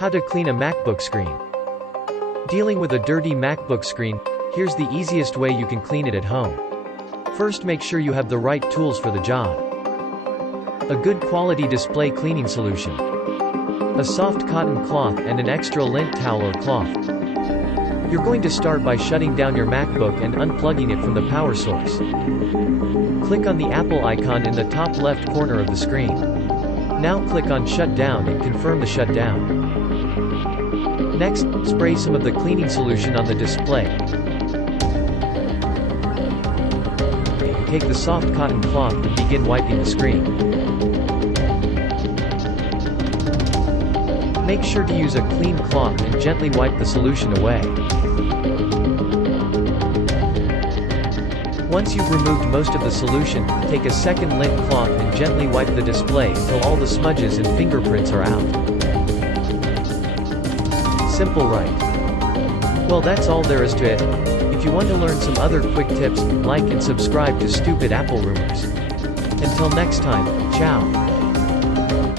How to clean a MacBook screen. Dealing with a dirty MacBook screen, here's the easiest way you can clean it at home. First, make sure you have the right tools for the job. A good quality display cleaning solution. A soft cotton cloth and an extra lint towel or cloth. You're going to start by shutting down your MacBook and unplugging it from the power source. Click on the Apple icon in the top left corner of the screen. Now click on Shut Down and confirm the shutdown. Next, spray some of the cleaning solution on the display. Take the soft cotton cloth and begin wiping the screen. Make sure to use a clean cloth and gently wipe the solution away. Once you've removed most of the solution, take a second lint cloth and gently wipe the display until all the smudges and fingerprints are out. Simple, right? Well, that's all there is to it. If you want to learn some other quick tips, like and subscribe to Stupid Apple Rumors. Until next time, ciao.